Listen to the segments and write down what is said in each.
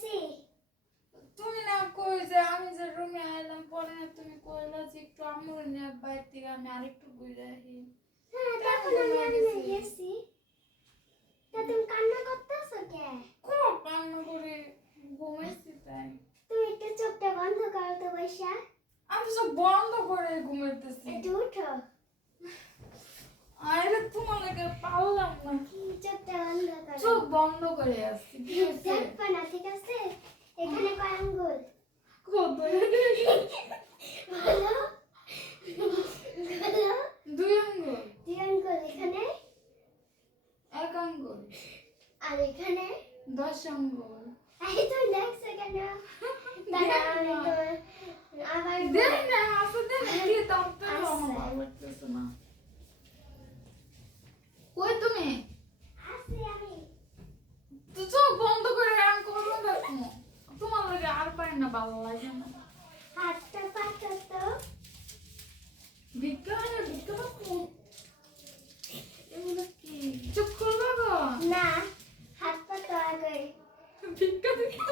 ঘুমাইছি। তুমি না কই যে আমি যে রুমে আইলাম পরে না তুমি কইলা যে একটু আম্মুর নিয়ে বাইরে থেকে আমি আরেকটু ঘুরে আসি। হ্যাঁ তখন আমি গেছি। তা তুমি কান্না করতেছো কে? খুব কান্না করে ঘুমাইছি তাই। তুমি একটু চোখটা বন্ধ করো তো বৈশা। আমি সব বন্ধ করে ঘুমাইতেছি। একটু উঠো। আরে তোমার লাগে পারলাম না। চোখটা বন্ধ করো। চোখ বন্ধ করে আসছি। দেখবা না ঠিক আছে? এখানে কয় আঙ্গুল? কত বলো বলো। 2 আঙ্গুল, 2 আঙ্গুল এখানে 1 আঙ্গুল, আর এখানে 10 আঙ্গুল। এই তো দেখছো কেন? দাঁড়াও আমি তো আবার দেখ না আসলে কি তাতে আমার আচ্ছা। ভালো লাগতেছে না। কই তুমি? আসি আমি। তো চোখ বন্ধ করে আমি করবো দেখো। তোমার লাগে আর পাই না ভালো লাগে না। হাতটা পাতো তো। ভিক্ষা পাবো। এগুলো কি? চোখ খুলবা গো? না হাত পাতো আগে। ভিক্ষা দিতে।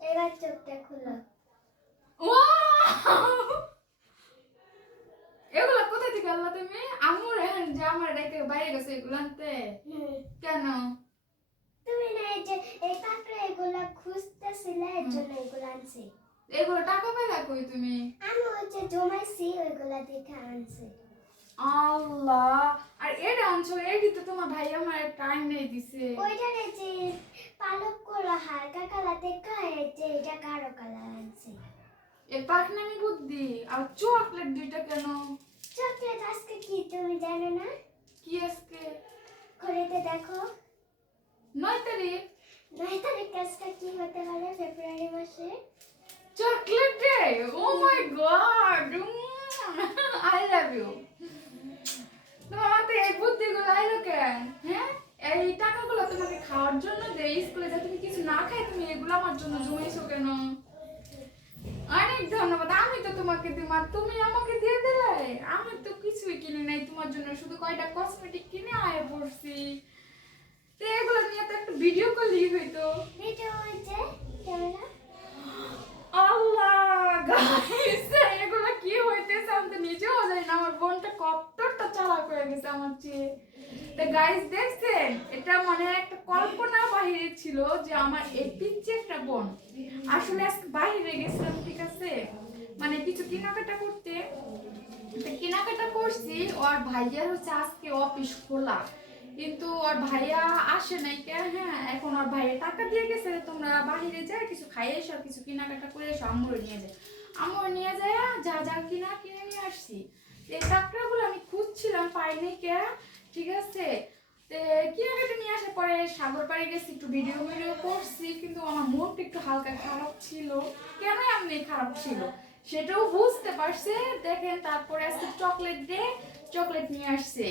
এবার চোখটা খুলো। এগুলা কোথা থেকে আনলা তুমি? আম্মুর এখন যে আমার রেখে বাইরে গেছে এগুলো আনতে। কেন? তুমি না এই কাকড়া এগুলা খুঁজতেছিলে এর জন্য এগুলা আনছি। এগুলো টাকা পাইলা কই তুমি? আমি জমাইছি ওইগুলা দেখে আনছি। আল্লাহ, আর এটা আনছো এটি তো তোমার ভাই আমার টাইম নেই দিছে। ওইটারে যে পালক করা হালকা কালার দেখা এটা কালো কালার আনছি। এ পাকনামি বুদ্ধি। আর চকলেট দুইটা কেন? চকলেট আজকে কি তুমি জানো না? কি আজকে? ঘড়িতে দেখো 9 তারিখ। 9 তারিখ আজকে কি হতে পারে ফেব্রুয়ারি মাসে? Chocolate day. Oh my god, I love you. তোমার মাথায় এই বুদ্ধিগুলো আইলো কেন? হ্যাঁ, এই টাকাগুলো তোমাকে খাওয়ার জন্য দেই স্কুলে যা তুমি কিছু না খাই তুমি এগুলো আমার জন্য জমাইছো কেন? অনেক ধন্যবাদ। আমি তো তোমাকে দিমার তুমি আমাকে দিয়ে দিলে। আমি তো কিছুই কিনি নাই তোমার জন্য, শুধু কয়টা কসমেটিক কিনে আয় পড়ছি। তো এগুলো নিয়ে তো একটা ভিডিও করলেই হইতো। ভিডিও হচ্ছে ক্যামেরা। আল্লাহ গাইস, এগুলো কি হইতেছে আমি তো নিজেও জানি না। আমার বোনটা কতটা চালাক হয়ে গেছে আমার চেয়ে। তো গাইস দেখছেন, এটা মানে একটা কল্পনা বাহিরে ছিল যে আমার এই পিচ্চি একটা বোন। আসলে আজকে বাইরে গেছিলাম ঠিক আছে, মানে কিছু কেনাকাটা করতে। তো কেনাকাটা করছি, ওর ভাইয়ার হচ্ছে আজকে অফিস খোলা, কিন্তু ওর ভাইয়া আসে নাই কে। হ্যাঁ, এখন ওর ভাইয়া টাকা দিয়ে গেছে তোমরা বাহিরে যায় কিছু খাই এসো, কিছু কেনাকাটা করে এসো, আম্মুরে নিয়ে যায়। আম্মুরে নিয়ে যায় যা যা কিনা কিনে নিয়ে আসছি। এই টাকাগুলো আমি খুঁজছিলাম পাইনি কে, ঠিক আছে। তে কেনাকাটা নিয়ে আসার পরে সাগর পাড়ে গেছি, একটু ভিডিও করছি, কিন্তু আমার মনটা একটু হালকা খারাপ ছিল। কেন এমনি খারাপ ছিল সেটাও বুঝতে পারছে। দেখেন তারপরে আজকে চকলেট ডে, চকলেট নিয়ে আসছে,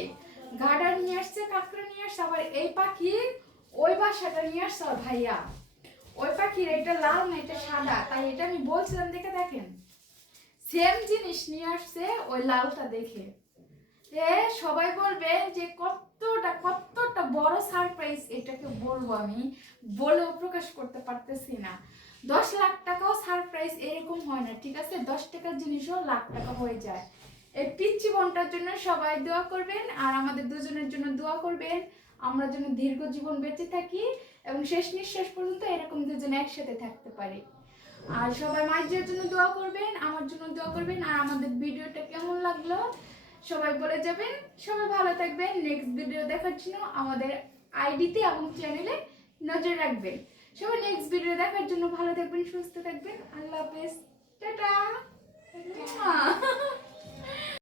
গাডা নিয়ে আসছে, কাঁকড়া নিয়ে আসছে, আবার এই পাখি ওই বাসাটা নিয়ে আসছে ওর ভাইয়া। ওই পাখির এটা লাল না এটা সাদা, তাই এটা আমি বলছিলাম দেখে দেখেন সেম জিনিস নিয়ে আসছে ওই লালটা দেখে। সবাই বলবে যে কতটা বড় সারপ্রাইজ, এটাকে বলবো আমি বলেও প্রকাশ করতে পারতেছি না। 10 লাখ টাকাও সারপ্রাইজ এরকম হয় না, ঠিক আছে। 10 টাকার জিনিসও লাখ টাকা হয়ে যায়। এই পিচ্চি বোনটার জন্য সবাই দোয়া করবেন, আর আমাদের দুজনের জন্য দোয়া করবেন, আমরা যেন দীর্ঘ জীবন বেঁচে থাকি এবং শেষ নিঃশ্বাস পর্যন্ত এরকম দুজন একসাথে থাকতে পারি। আর সবাই মায়ের জন্য দোয়া করবেন, আমার জন্য দোয়া করবেন। আর আমাদের ভিডিওটা কেমন লাগলো সবাই বলে যাবেন। সবাই ভালো থাকবেন। নেক্সট ভিডিও দেখার জন্য আমাদের আইডিতে এবং চ্যানেলে নজর রাখবেন। সবাই নেক্সট ভিডিও দেখার জন্য ভালো থাকবেন, সুস্থ থাকবেন। আল্লাহ হাফেজ, টাটা।